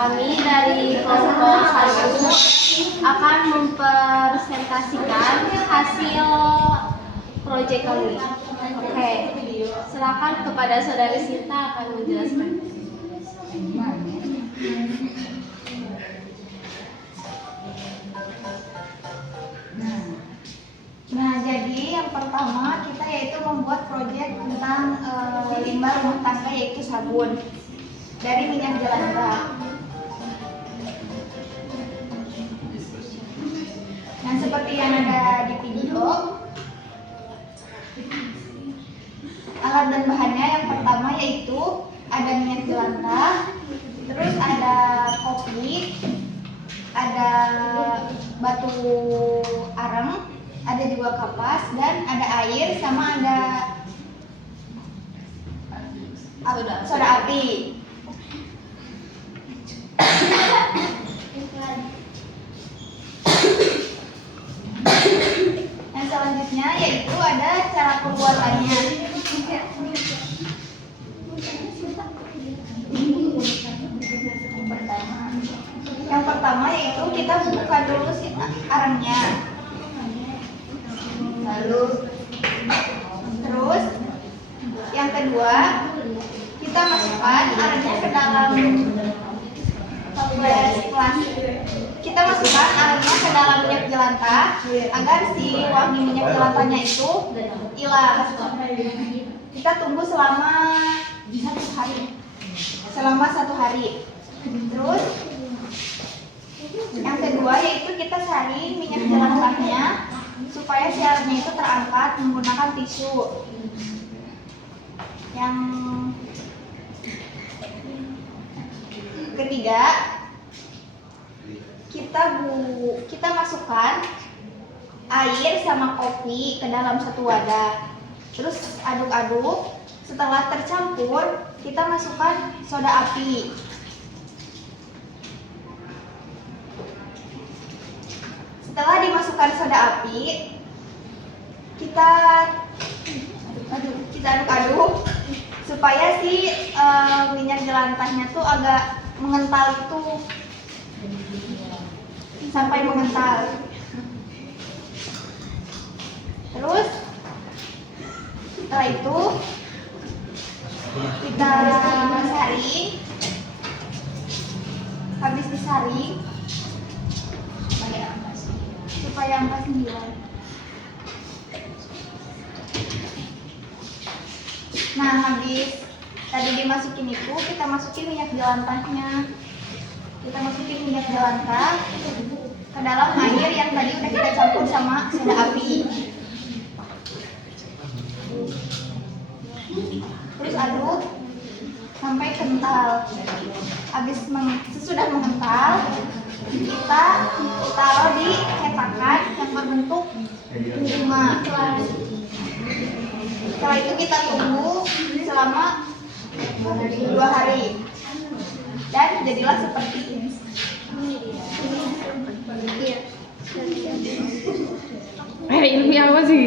Kami dari kelompok 1 akan mempresentasikan hasil proyek kami. Oke, silakan kepada saudari Sinta akan menjelaskan. Nah, jadi yang pertama kita yaitu membuat proyek tentang limbah rumah tangga yaitu sabun dari minyak jelantah. Nah, seperti yang ada di video, alat dan bahannya yang pertama yaitu ada minyak jelantah, terus ada kopi, ada batu arang, ada juga kapas, dan ada air sama ada soda api. Yang selanjutnya yaitu ada cara pembuatannya. Yang pertama yaitu kita buka dulu si arangnya. Lalu terus yang kedua kita masukkan arangnya ke dalam kita masukkan arangnya ke dalam minyak jelantah agar si wangi minyak jelantahnya itu hilang. Kita tunggu selama 1 hari. Terus yang kedua yaitu kita saring minyak jelantahnya supaya si arangnya itu terangkat menggunakan tisu. Yang ketiga, kita masukkan air sama kopi ke dalam satu wadah. Terus aduk-aduk. Setelah tercampur, kita masukkan soda api. Setelah dimasukkan soda api, kita aduk-aduk supaya si minyak jelantahnya tuh agak mengental itu sampai mengental. Terus setelah itu kita saring. Habis disaring supaya ampas hilang. Nah, habis tadi dimasukin itu, kita masukin minyak jelantahnya. Kita masukin minyak jelantah ke dalam air yang tadi udah kita campur sama soda api. Terus aduk sampai kental. Sesudah mengental, kita taruh di cetakan yang berbentuk bunga. Setelah itu kita tunggu selama 2 hari dan jadilah seperti ini. Ini apa sih?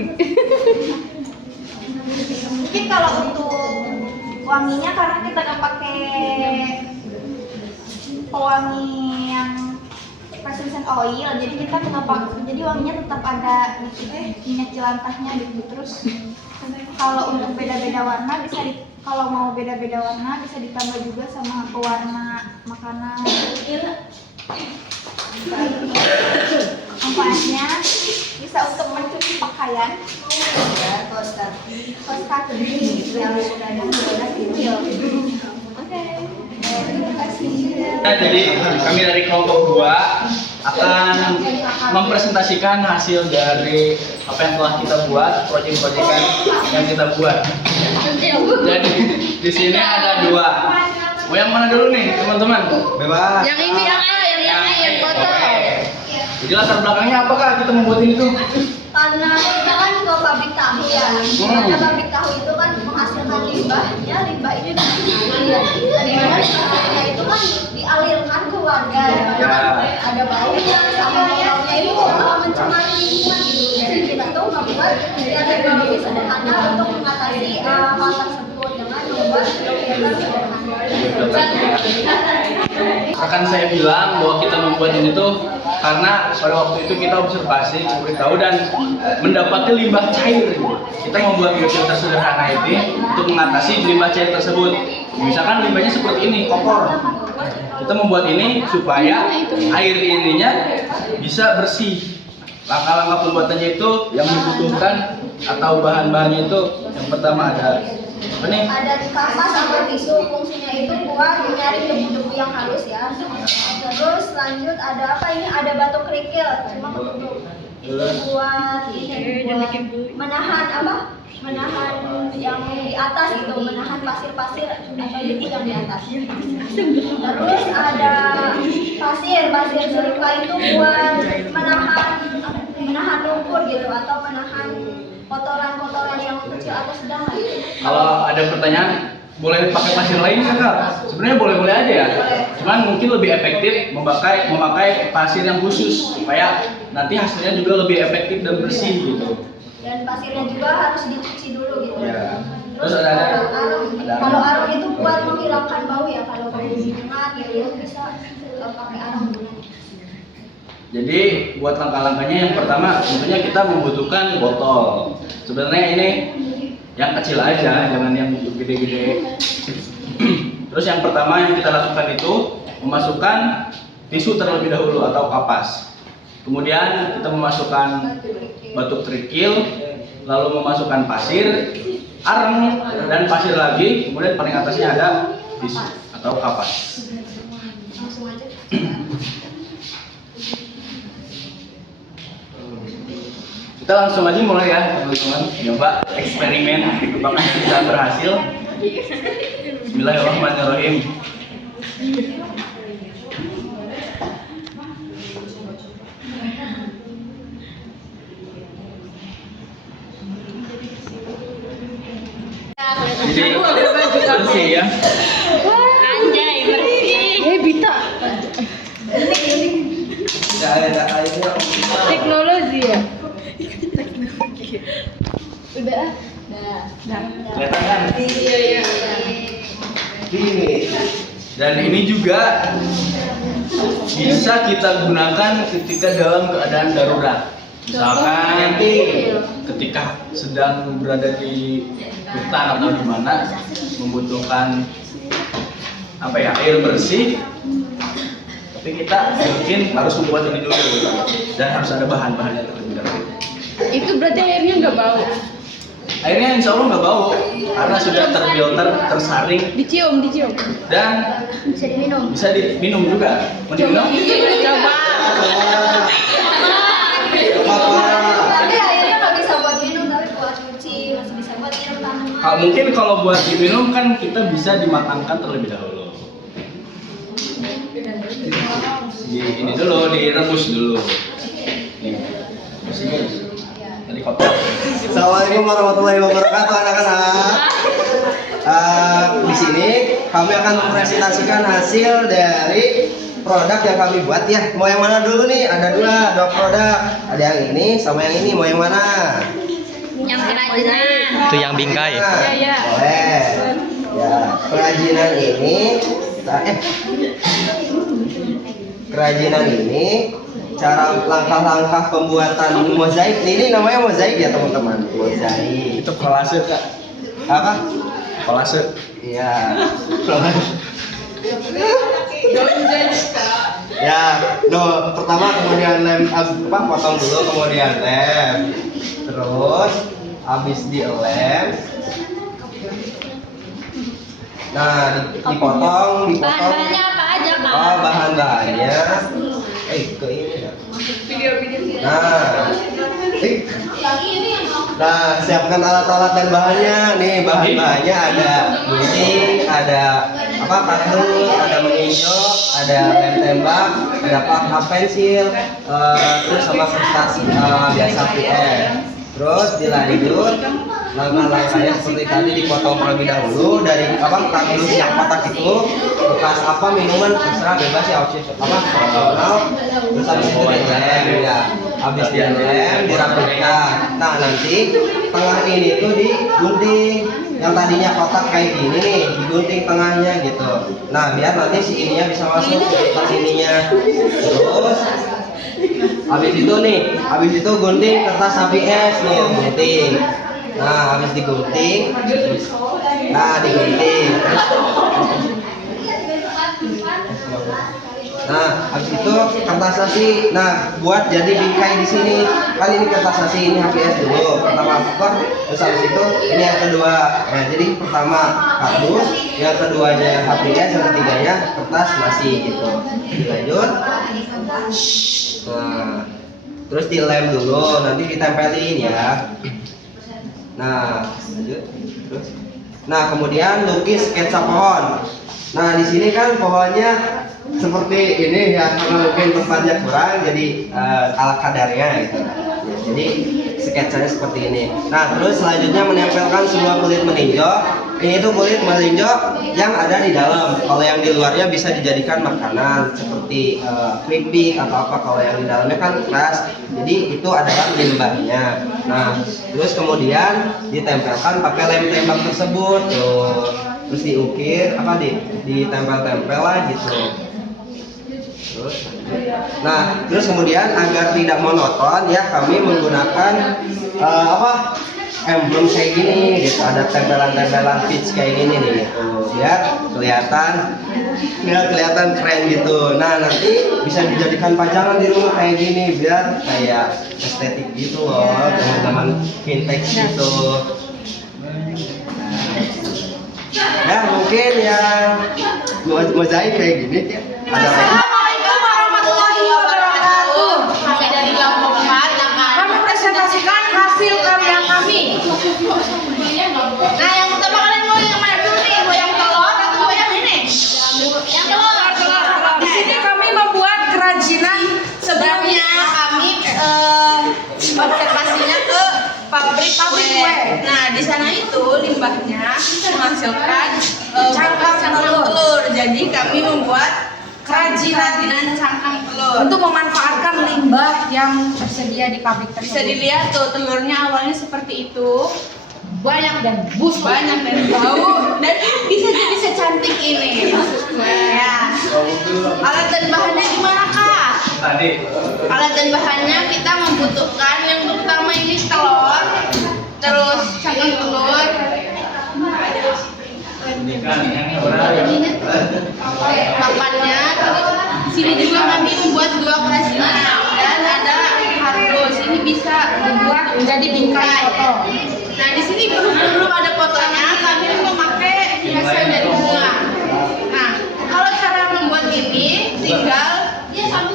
Mungkin kalau untuk wanginya karena kita nggak pakai pewangi yang present oil, jadi kita nggak pakai, jadi wanginya tetap ada minyak jelantahnya gitu. Terus kalau untuk beda-beda warna kalau mau beda-beda warna bisa ditambah juga sama pewarna makanan. Manfaatnya bisa untuk mencuci pakaian. Kos kaki yang sudah kecil. Oke. Terima kasih. Jadi kami dari kelompok 2 akan mempresentasikan hasil dari apa yang telah kita buat, proyek-proyekan yang kita buat. Jadi di sini ada 2. Mau yang mana dulu nih, teman-teman? Bebas. Yang ini yang foto. Jadi latar belakangnya apakah kita membuat ini tuh? pabrik tahu ya. Karena pabrik tahu itu kan menghasilkan limbahnya, limbah itu limbahnya itu kan dialirkan ke warga. Ada baunya, sama baunya itu mencemari lingkungan gitu. Jadi kita tuh membuat teknologi sederhana untuk mengatasi hal tersebut dengan membuat filter sederhana. Akan saya bilang bahwa kita membuat ini tuh karena pada waktu itu kita observasi, curi tahu dan mendapatkan limbah cair. Kita membuat filter sederhana ini untuk mengatasi limbah cair tersebut. Misalkan limbahnya seperti ini, kotor. Kita membuat ini supaya air ininya bisa bersih. Langkah-langkah pembuatannya itu yang dibutuhkan atau bahan-bahannya itu yang pertama ada apa nih? Ada kapas atau tisu, fungsinya itu buat menyaring debu-debu yang halus ya. Terus lanjut ada apa ini? Ada batu kerikil, cuma buat ini buat menahan apa? Menahan yang di atas gitu, menahan pasir-pasir atau debu yang di atas. Terus ada pasir silika itu buat menahan lumpur gitu atau menahan kotoran-kotoran yang kecil atau sedang lah. Kalau ada pertanyaan, boleh pakai pasir lain nggak kak? Sebenarnya boleh-boleh aja ya. Cuman mungkin lebih efektif memakai pasir yang khusus supaya nanti hasilnya juga lebih efektif dan bersih gitu. Dan pasirnya juga harus dicuci dulu gitu. Ya. Terus kalau arung itu buat menghilangkan bau ya. Kalau bau menyengat gitu bisa pakai arung. Jadi buat langkah-langkahnya yang pertama tentunya kita membutuhkan botol. Sebenarnya ini yang kecil aja, jangan yang gede-gede. Terus yang pertama yang kita lakukan itu memasukkan tisu terlebih dahulu atau kapas. Kemudian kita memasukkan batu kerikil, lalu memasukkan pasir, areng dan pasir lagi. Kemudian paling atasnya ada tisu atau kapas. Langsung aja. Kita langsung aja mulai ya teman-teman, coba eksperimen, apakah kita berhasil. Bismillahirrahmanirrahim. Jadi bersih ya. Anjay, bersih. Bita. Teknologi ya. Udah. Kelihatan kan? Iya. Dan ini juga bisa kita gunakan ketika dalam keadaan darurat. Misalkan ketika sedang berada di hutan atau di mana membutuhkan apa ya, air bersih, tapi kita mungkin harus membuat ini dulu dan harus ada bahan-bahannya terlebih dahulu. Itu berarti airnya nggak bau. Airnya insya Allah nggak bau karena sudah terfilter, tersaring Dicium. dan Bisa diminum. bisa diminum juga. Mau diminum? Coba. Tapi airnya nggak bisa buat minum, tapi buat cuci masih bisa buat minum tanaman. Mungkin kalau buat diminum kan kita bisa dimatangkan terlebih dahulu. Ini dulu, direbus dulu. Nih, tadi kotor. Assalamualaikum warahmatullahi wabarakatuh anak-anak. Di sini kami akan mempresentasikan hasil dari produk yang kami buat ya. Mau yang mana dulu nih? Ada dua produk. Ada yang ini sama yang ini. Mau yang mana? Yang kerajinan. Itu yang bingkai. Iya. Boleh. Ya, kerajinan ini. Kerajinan ini cara langkah-langkah pembuatan mozaik. Ini namanya mozaik ya teman-teman. Mozaik. Itu kolase kak. Apa? Kolase. Iya. Ya, pertama kemudian lem potong dulu, kemudian lem. Terus habis dilem. Nah, dipotong. Bahan-bahannya apa aja, Kak? Oh, bahan-bahannya. Ke ini ya. Nah, siapkan alat-alat dan bahannya. Nih, bahan-bahannya ada gunting, ada kartu, ada meninjau, ada lem tembak, ada pensil, terus sama kertas biasa PM. Terus dilanjut langkah-langkahnya seperti tadi dipotong terlebih dahulu dari kardus yang kotak itu bekas minuman terserah bebas ya opsional. Terus habis itu dilem ya. Habis dilem dirapikan. Nah nanti tengah ini tuh digunting. Yang tadinya kotak kayak gini nih digunting tengahnya gitu. Nah biar nanti si ininya bisa masuk ke sininya. Terus habis itu gunting kertas HBS nih gunting. Nah habis digunting, digunting. Nah habis itu kertas nasi. Nah buat jadi bingkai di sini. Kali ini kertas nasi ini HBS dulu. Pertama terus habis itu ini yang kedua. Nah jadi pertama kardus, yang keduanya HBS, yang ketiganya kertas nasi gitu. Dilanjut. Nah, terus dilem dulu, nanti ditempelin ya. Nah, lanjut. Terus, nah kemudian lukis sketsa pohon. Nah di sini kan pohonnya seperti ini ya, karena mungkin tempatnya kurang, jadi ala kadarnya gitu. Ya, jadi sketsanya seperti ini. Nah terus selanjutnya menempelkan sebuah kulit meninjau. Ini tuh kulit meninjau yang ada di dalam. Kalau yang di luarnya bisa dijadikan makanan seperti keripik atau apa. Kalau yang di dalamnya kan keras, jadi itu adalah limbahnya. Nah terus kemudian ditempelkan pakai lem tembak tersebut tuh. Terus diukir ditempel-tempel lah gitu. Terus kemudian agar tidak monoton ya kami menggunakan emblem kayak gini gitu, ada tempelan-tempelan pitch kayak gini nih gitu, biar kelihatan keren gitu. Nah nanti bisa dijadikan pajangan di rumah kayak gini biar kayak estetik gitu loh, teman-teman vintage gitu. Ya mungkin yang mozaik kayak gini ya. Ada lagi. Assalamualaikum warahmatullahi wabarakatuh. Kami dari kelompok 4 kami presentasikan hasil karya kami. Nah, yang pertama kalian mau yang mana dulu nih? Mau yang telur atau mau yang ini? Yang telur. Di sini kami membuat kerajinan. Sebelumnya kami observasinya ke pabrik kue. Nah, di sana itu limbahnya menghasilkan cangkang telur. Jadi kami membuat kerajinan cangkang telur untuk memanfaatkan limbah yang tersedia di pabrik tersebut. Bisa dilihat tuh telurnya awalnya seperti itu, banyak dan bau dan bisa cantik ini. Ya. Alat dan bahannya gimana kak? Alat dan bahannya kita membutuhkan yang pertama ini telur, terus cangkang telur. Papannya, terus sini juga kami membuat 2 kerajinan dan ada kardus. Ini bisa dibuat menjadi bingkai foto. Nah di sini belum ada fotonya, kami memakai hiasan dari bunga. Nah kalau cara membuat ini tinggal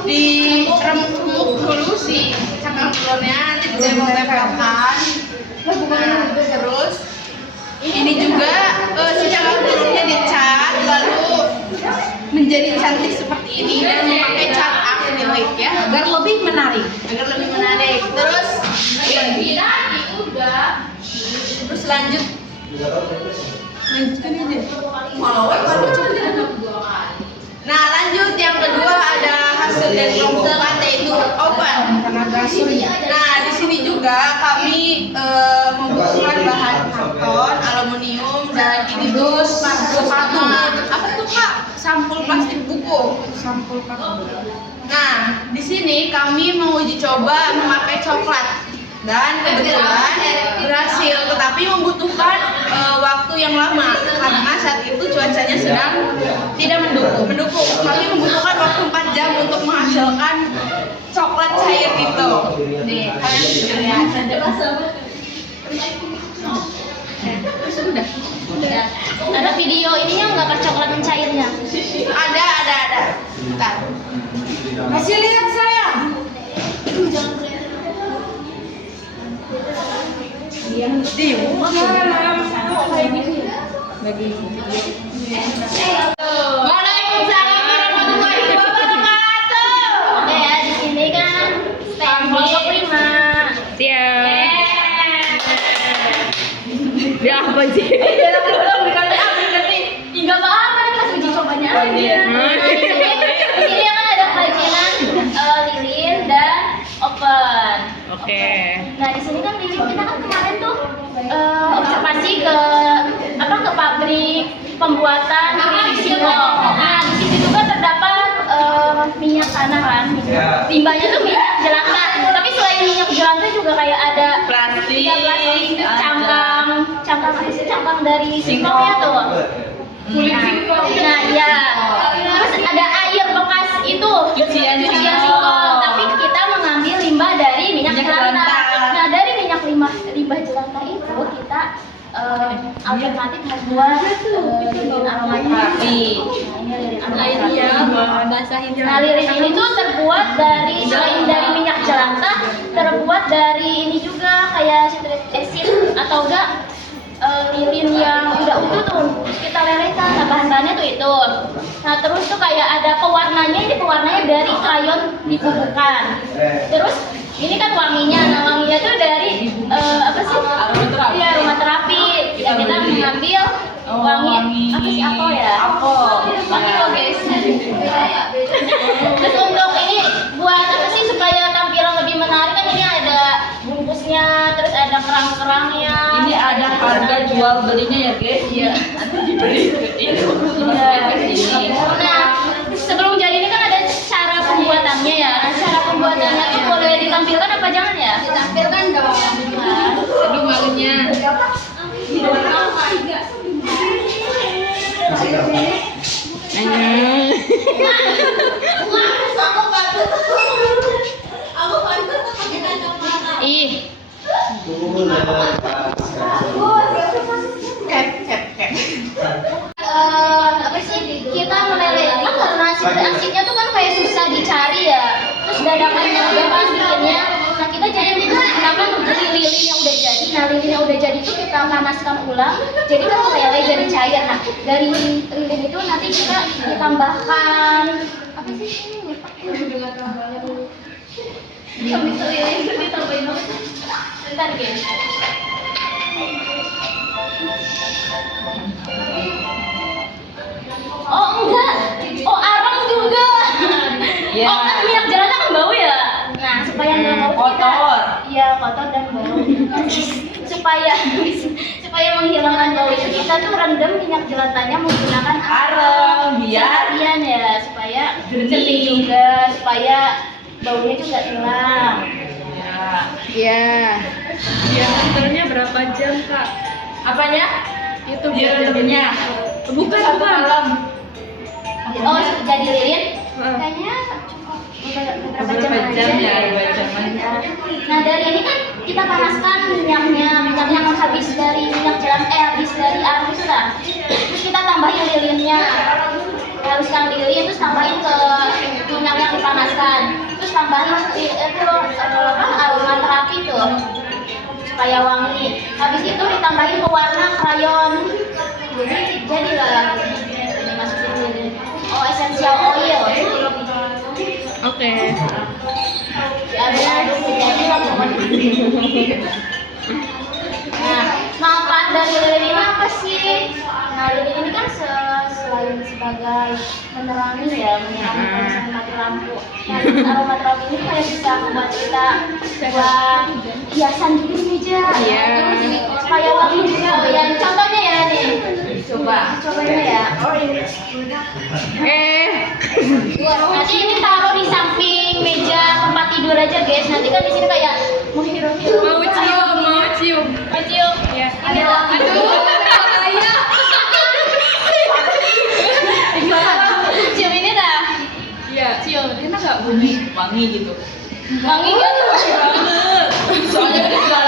diremuk dulu si cangkang telurnya, nanti ditempel-tempelkan. Nah terus ini juga si cangkang telurnya dicat lalu menjadi cantik seperti ini dan memakai cat akrilik ya agar lebih menarik. Terus terus lanjut ini nah lanjut yang kedua ada hasil dari kelompok 4 yaitu oven tenaga surya. Nah di sini juga kami membutuhkan bahan karton, aluminium dan ini dus apa tuh kak? Sampul plastik buku. Nah di sini kami menguji coba memakai coklat dan kebetulan berhasil, tetapi membutuhkan waktu yang lama karena saat itu cuacanya sedang tidak mendukung. Kami membutuhkan waktu 4 jam untuk menghasilkan coklat cair itu. Nih, kalian bisa lihat. Udah. Ada video ininya nggak pas coklat mencairnya? Ada. Bentar. Kasih lihat saya. Waalaikumsalam warahmatullahi wabarakatuh. Oke ya, di sini kan stand kelompok 5. Siap. Dia apa sih? Enggak apa-apa, kan pas uji cobanya aja. Nah, di sini kan ada kerajinan lilin dan oven. Oke. Nah, di sini kan lilin kita kan kemarin tuh observasi ke pabrik pembuatan lilin singkong. Nah, di sini juga terdapat minyak tanah kan. Limbahnya tuh minyak jelantah. Tapi selain minyak jelantah juga kayak ada Plastik. ya, plastik, cangkang dari singkongnya tuh. Kulit singkong. Nah, ya. Terus ada air bekas itu Cucian singkong. singkong. Tapi kita mengambil limbah dari minyak Minyak jelantah. jelantah. Nah, dari limbah jelantah itu kita alternatif membuat lilin aromaterapi. Nah, ini lilin aromaterapi. Nah, lilin ini tuh terbuat dari selain dari minyak jelantah, terbuat dari ini juga kayak citric acid atau enggak lilin yang udah utuh tuh kita lelekan. Nah, bahan-bahannya tuh itu. Nah, terus tuh kayak ada pewarnanya, ini pewarnanya dari krayon dibubukkan. Terus ini kan wanginya, nah wanginya tuh dari apa sih? Aromaterapi. Iya, aromaterapi. Ya, kita mengambil wangi apa sih, apel ya? Wangi loh guys. Terus untuk ini buat apa sih supaya tampilan lebih menarik kan ini ada bungkusnya, terus ada kerang-kerangnya. Ini ada harga jual belinya ya guys. Iya. Nanti dibeli ini. Nah, sebelum jadi ini kan ada cara pembuatannya ya. Nah, cara pembuatannya tuh boleh ditampilkan apa jangan ya? Ditampilkan dong. Aduh malunya. Ih, Apa sih kita meleleh kan karena asidnya tuh kan kayak susah dicari ya. Terus dadakan juga kan bikinnya. Nah, kita jadi menggunakan lilin yang udah jadi. Nah, lilin yang udah jadi itu kita panaskan ulang. Jadi kan meleleh jadi cair. Nah, dari lilin itu nanti kita ditambahkan apa sih ini? Lilin ditambahin apa sih? Bentar guys. Oh enggak, oh arang juga. Ya. Oh kan minyak jelantah kan bau ya. Nah supaya nggak bau Kotor. Iya kotor dan bau. supaya menghilangkan bau itu kita tuh rendam minyak jelantahnya menggunakan Arang biar Seharian ya supaya jernih juga, supaya baunya juga hilang. ya. ya. Diantaranya berapa jam kak? Apanya? Itu Dia rendamnya. Bukan, Satu bukan. malam. Oh jadi lilin? Heeh. Kayaknya beberapa jam Beberapa aja jam ya, ya. 2 jam aja. Nah dari ini kan kita panaskan minyaknya habis dari minyak habis dari arus lah. Terus kita tambahin lilinnya, haluskan lilin, terus tambahin ke minyak yang dipanaskan. Terus tambahin aromaterapi tuh supaya wangi. Habis itu ditambahin pewarna krayon. Jadi lah ini masukin lilin. Oh essential oil. Oke. Diaduk-aduk jadi Nah, manfaat dari lilin ini apa sih? Nah, lilin ini kan selain sebagai menerangi ya, menerangi mati lampu. Nah, aromaterapi ini kayak bisa membuat kita buat hiasan di meja. Iya. Terus supaya wangi juga. Yang contohnya ya nih. Cobain ya. Nanti ini taruh di samping meja tempat tidur aja guys. Nanti kan di sini kayak menghirup-hirup. Mau cium, mau cium. Mau cium. Ya. Ini loh. Cium ini dah. Iya. Cium. Enak nggak bunyi? Wangi gitu. Wangi kan? Soalnya udah jualan